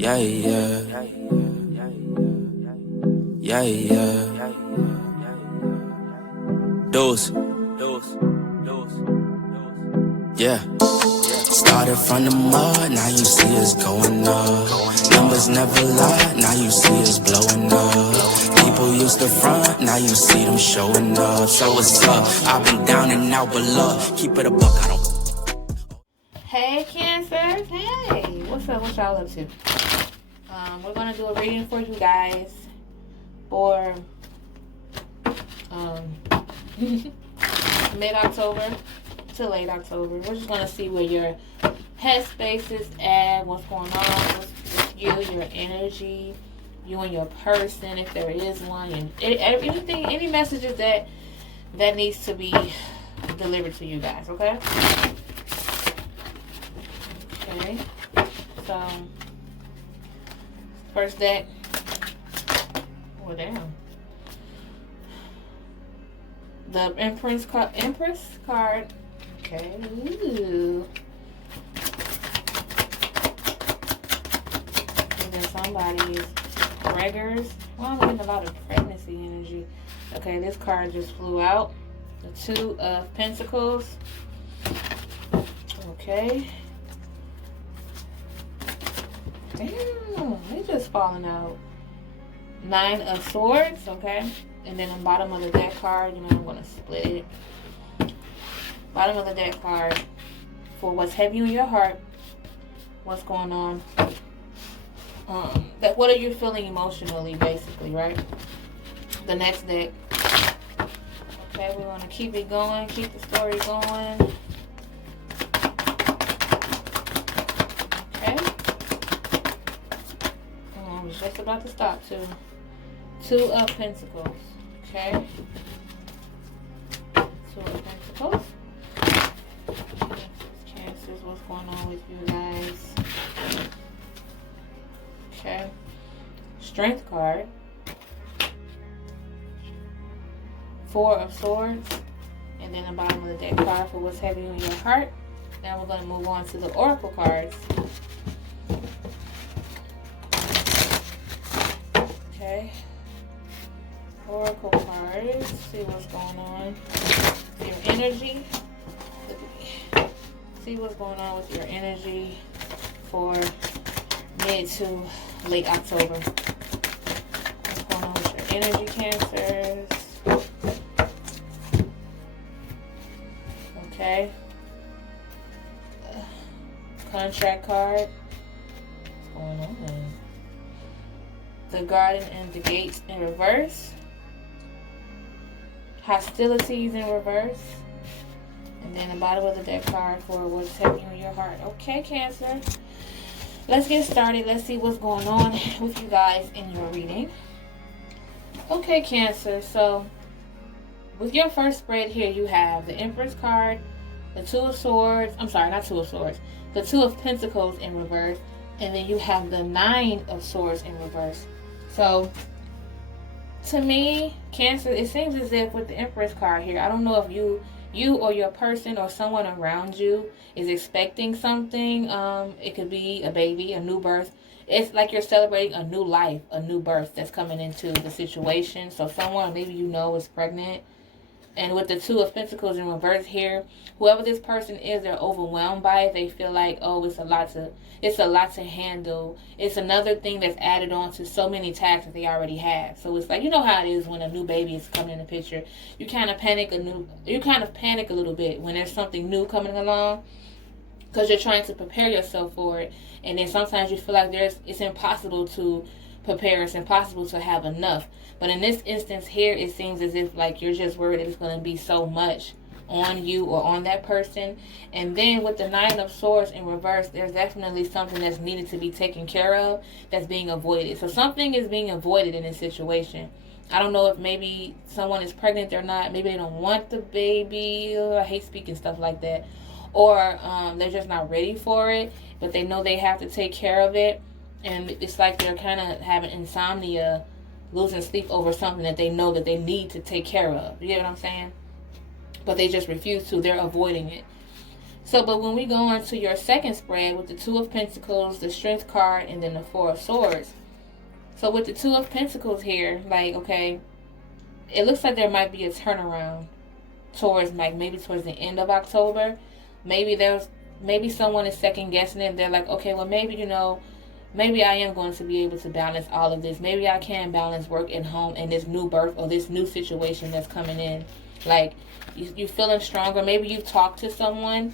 Yeah, yeah. Yeah, yeah. Dose. Yeah. Started from the mud, now you see us going up. Numbers never lie, now you see us blowing up. People used to front, now you see them showing up. So what's up? I've been down and out, but look, keep it a buck, I don't. Hey Cancers, hey, what's up? What y'all up to? We're gonna do a reading for you guys for mid-October to late October. We're just gonna see where your headspace is at, what's going on with you, your energy, you and your person, if there is one, and anything, any messages that needs to be delivered to you guys. Okay. Okay. So first deck. Oh damn. The Empress card. Okay. Ooh. And then somebody's preggers. Well, I'm getting a lot of pregnancy energy. Okay, this card just flew out. The Two of Pentacles. Okay. Damn, they just falling out. Nine of Swords. Okay. And then the bottom of the deck card, you know, I'm going to split it. Bottom of the deck card for what's heavy in your heart, what's going on. What are you feeling emotionally, basically, right? The next deck. Okay, we want to keep it going, keep the story going. Okay. I was just about to stop, too. Two of Pentacles. Okay. Two of Pentacles. Cancers, what's going on with you guys? Okay. Strength card. Four of Swords. And then the bottom of the deck card for what's heavy in your heart. Now we're going to move on to the Oracle cards. Okay. Oracle cards. See what's going on. Your energy. See what's going on with your energy for mid to late October. What's going on with your energy, Cancers? Okay. Contract card. What's going on? The Garden and the Gates in reverse. Hostilities in reverse. And then the bottom of the deck card for what's heavy on your heart. Okay, Cancer. Let's get started. Let's see what's going on with you guys in your reading. Okay, Cancer. So, with your first spread here, you have the Empress card, the Two of Swords. I'm sorry, not Two of Swords. The Two of Pentacles in reverse. And then you have the Nine of Swords in reverse. So, to me, Cancer, it seems as if with the Empress card here, I don't know if you or your person or someone around you is expecting something. It could be a baby, a new birth. It's like you're celebrating a new life, a new birth that's coming into the situation. So someone maybe you know is pregnant. And with the Two of Pentacles in reverse here, whoever this person is, they're overwhelmed by it. They feel like, oh, it's a lot to handle. It's another thing that's added on to so many tasks that they already have. So it's like, you know how it is when a new baby is coming in the picture. You kind of panic a little bit when there's something new coming along, because you're trying to prepare yourself for it. And then sometimes you feel like it's impossible to prepare. It's impossible to have enough. But in this instance here, it seems as if like you're just worried that it's going to be so much on you or on that person. And then with the Nine of Swords in reverse, there's definitely something that's needed to be taken care of that's being avoided. So something is being avoided in this situation. I don't know if maybe someone is pregnant or not. Maybe they don't want the baby. I hate speaking stuff like that. Or they're just not ready for it, but they know they have to take care of it. And it's like they're kind of having insomnia, losing sleep over something that they know that they need to take care of. You get what I'm saying? But they just refuse to. They're avoiding it. So, but when we go on to your second spread with the Two of Pentacles, the Strength card, and then the Four of Swords. So with the Two of Pentacles here, like, okay, it looks like there might be a turnaround towards, like, maybe towards the end of October. Maybe someone is second guessing it. They're like, okay, well, maybe, you know, maybe I am going to be able to balance all of this. Maybe I can balance work and home and this new birth or this new situation that's coming in. Like, you're feeling stronger. Maybe you've talked to someone.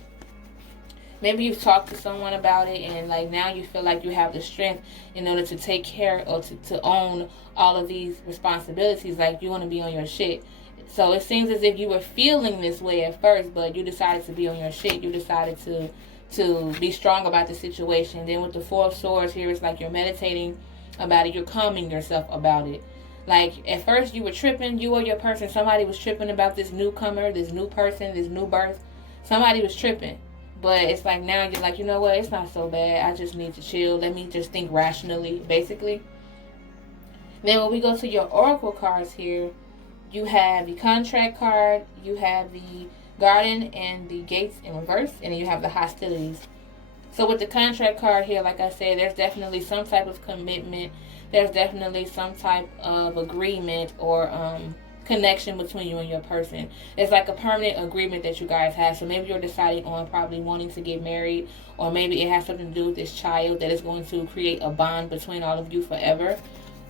Maybe you've talked to someone about it, and like now you feel like you have the strength in order to take care or to own all of these responsibilities. Like, you want to be on your shit. So it seems as if you were feeling this way at first, but you decided to be on your shit. You decided to be strong about the situation. Then with the Four of Swords here, it's like you're meditating about it. You're calming yourself about it. Like, at first you were tripping. You or your person, somebody was tripping about this newcomer, this new person, this new birth. Somebody was tripping. But it's like now you're like, you know what, it's not so bad. I just need to chill. Let me just think rationally, basically. Then when we go to your oracle cards here, you have the contract card, you have the garden and the gates in reverse, and then you have the hostilities. So with the contract card here, like I said, there's definitely some type of commitment. There's definitely some type of agreement or connection between you and your person. It's like a permanent agreement that you guys have. So maybe you're deciding on probably wanting to get married, or maybe it has something to do with this child that is going to create a bond between all of you forever.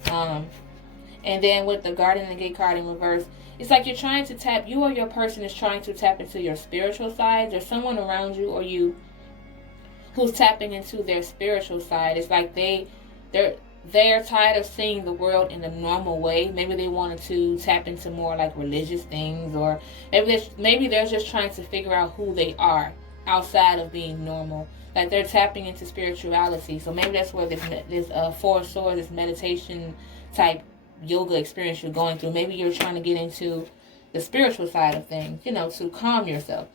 And then with the garden and the gate card in reverse, it's like you're trying to tap, you or your person is trying to tap into your spiritual side. There's someone around you or you who's tapping into their spiritual side. It's like they're tired of seeing the world in a normal way. Maybe they wanted to tap into more like religious things, or maybe they're just trying to figure out who they are outside of being normal. Like, they're tapping into spirituality. So maybe that's where this Four of Swords, this meditation type yoga experience you're going through. Maybe you're trying to get into the spiritual side of things, you know, to calm yourself.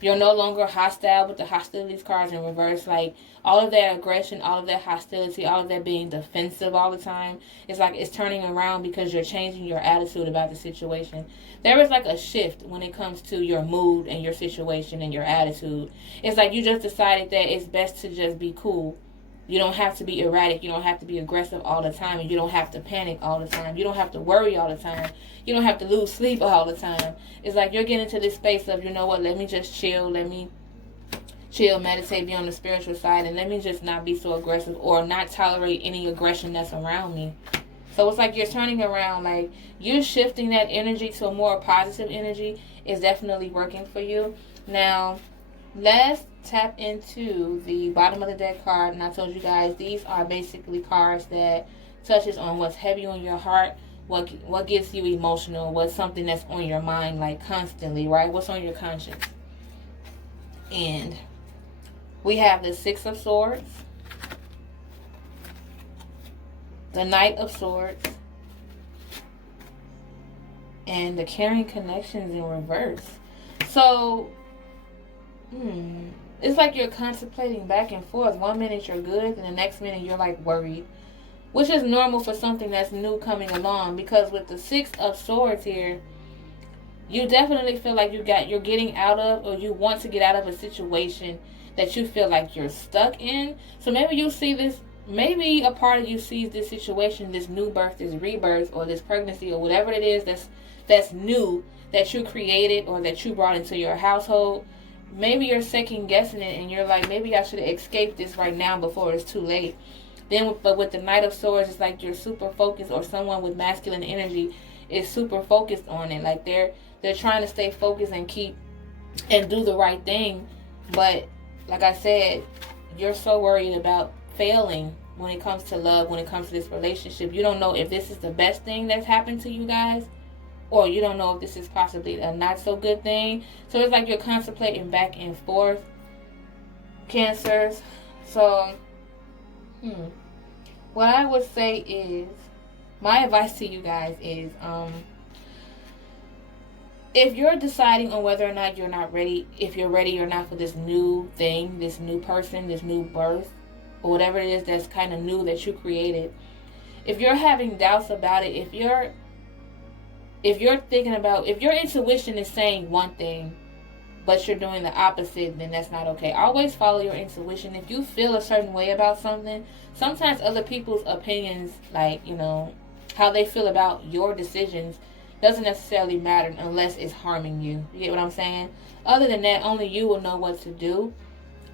You're no longer hostile with the hostilities cards in reverse. Like, all of that aggression, all of that hostility, all of that being defensive all the time, it's like it's turning around because you're changing your attitude about the situation. There is like a shift when it comes to your mood and your situation and your attitude. It's like you just decided that it's best to just be cool. You don't have to be erratic. You don't have to be aggressive all the time. And you don't have to panic all the time. You don't have to worry all the time. You don't have to lose sleep all the time. It's like you're getting to this space of, you know what, let me just chill. Let me chill, meditate, be on the spiritual side. And let me just not be so aggressive or not tolerate any aggression that's around me. So it's like you're turning around. Like, you're shifting that energy to a more positive energy. Is definitely working for you. Now, let's tap into the bottom of the deck card. And I told you guys, these are basically cards that touches on what's heavy on your heart, what gets you emotional, what's something that's on your mind like constantly, right? What's on your conscience. And we have the Six of Swords, the Knight of Swords, and the Caring Connections in reverse. So it's like you're contemplating back and forth. 1 minute you're good, and the next minute you're like worried, which is normal for something that's new coming along. Because with the Six of Swords here, you definitely feel like you're getting out of, or you want to get out of a situation that you feel like you're stuck in. So maybe you see this, maybe a part of you sees this situation, this new birth, this rebirth, or this pregnancy, or whatever it is that's new, that you created or that you brought into your household. Maybe you're second guessing it and you're like, maybe I should escape this right now before it's too late. But with the Knight of Swords, it's like you're super focused, or someone with masculine energy is super focused on it. Like they're trying to stay focused and do the right thing. But like I said, you're so worried about failing when it comes to love, when it comes to this relationship. You don't know if this is the best thing that's happened to you guys, or you don't know if this is possibly a not so good thing. So it's like you're contemplating back and forth, Cancers. So, what I would say is, my advice to you guys is, if you're deciding on whether or not you're not ready, if you're ready or not for this new thing, this new person, this new birth, or whatever it is that's kind of new that you created, if you're having doubts about it, if you're thinking about, if your intuition is saying one thing, but you're doing the opposite, then that's not okay. Always follow your intuition. If you feel a certain way about something, sometimes other people's opinions, like, you know, how they feel about your decisions, doesn't necessarily matter unless it's harming you. You get what I'm saying? Other than that, only you will know what to do.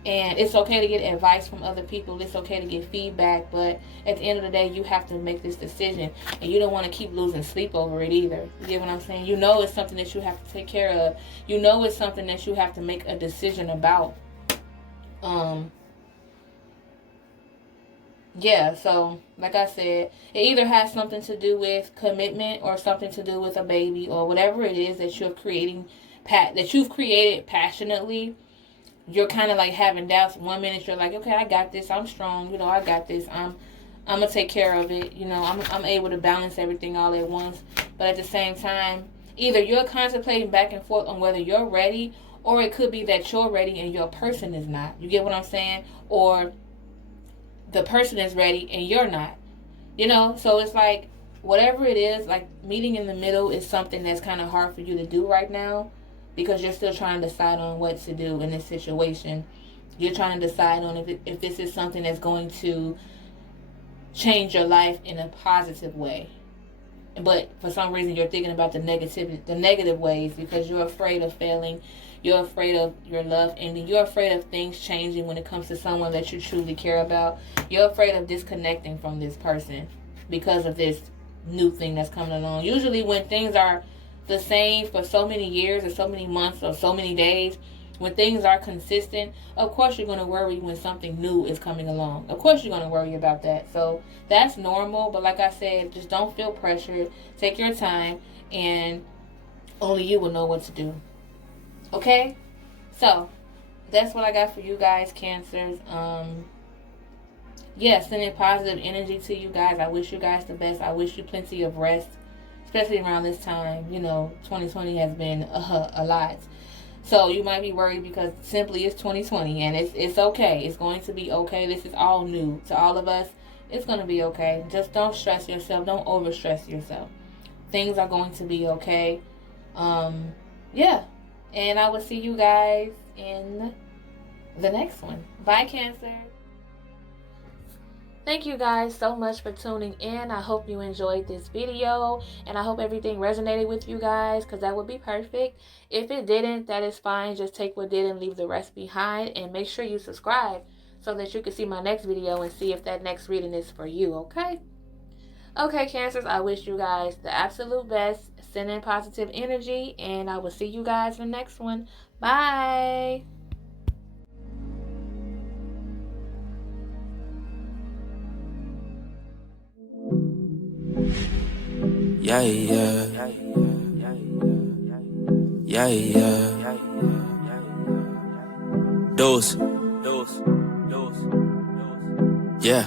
And it's okay to get advice from other people. It's okay to get feedback. But at the end of the day, you have to make this decision. And you don't want to keep losing sleep over it either. You get what I'm saying? You know it's something that you have to take care of. You know it's something that you have to make a decision about. Yeah, so like I said, it either has something to do with commitment or something to do with a baby or whatever it is that you're creating, that you've created passionately. You're kind of like having doubts. 1 minute you're like, okay, I got this. I'm strong. You know, I got this. I'm gonna take care of it. You know, I'm able to balance everything all at once. But at the same time, either you're contemplating back and forth on whether you're ready, or it could be that you're ready and your person is not. You get what I'm saying? Or the person is ready and you're not. You know, so it's like whatever it is, like meeting in the middle is something that's kind of hard for you to do right now. Because you're still trying to decide on what to do in this situation. You're trying to decide on if this is something that's going to change your life in a positive way. But for some reason you're thinking about the negative ways because you're afraid of failing. You're afraid of your love ending. You're afraid of things changing when it comes to someone that you truly care about. You're afraid of disconnecting from this person because of this new thing that's coming along. Usually when things are the same for so many years or so many months or so many days, when things are consistent, of course you're going to worry when something new is coming along. Of course you're going to worry about that. So that's normal. But like I said, just don't feel pressured. Take your time and only you will know what to do. Okay? So that's what I got for you guys, Cancers. Sending positive energy to you guys. I wish you guys the best. I wish you plenty of rest. Especially around this time, you know, 2020 has been a lot. So you might be worried because simply it's 2020 and it's okay. It's going to be okay. This is all new to all of us. It's going to be okay. Just don't stress yourself. Don't overstress yourself. Things are going to be okay. And I will see you guys in the next one. Bye, Cancer. Thank you guys so much for tuning in. I hope you enjoyed this video and I hope everything resonated with you guys because that would be perfect. If it didn't, that is fine. Just take what did and leave the rest behind and make sure you subscribe so that you can see my next video and see if that next reading is for you, okay? Okay, Cancers, I wish you guys the absolute best. Send in positive energy and I will see you guys in the next one. Bye! Yeah, yeah. Yeah, yeah. Dose. Yeah.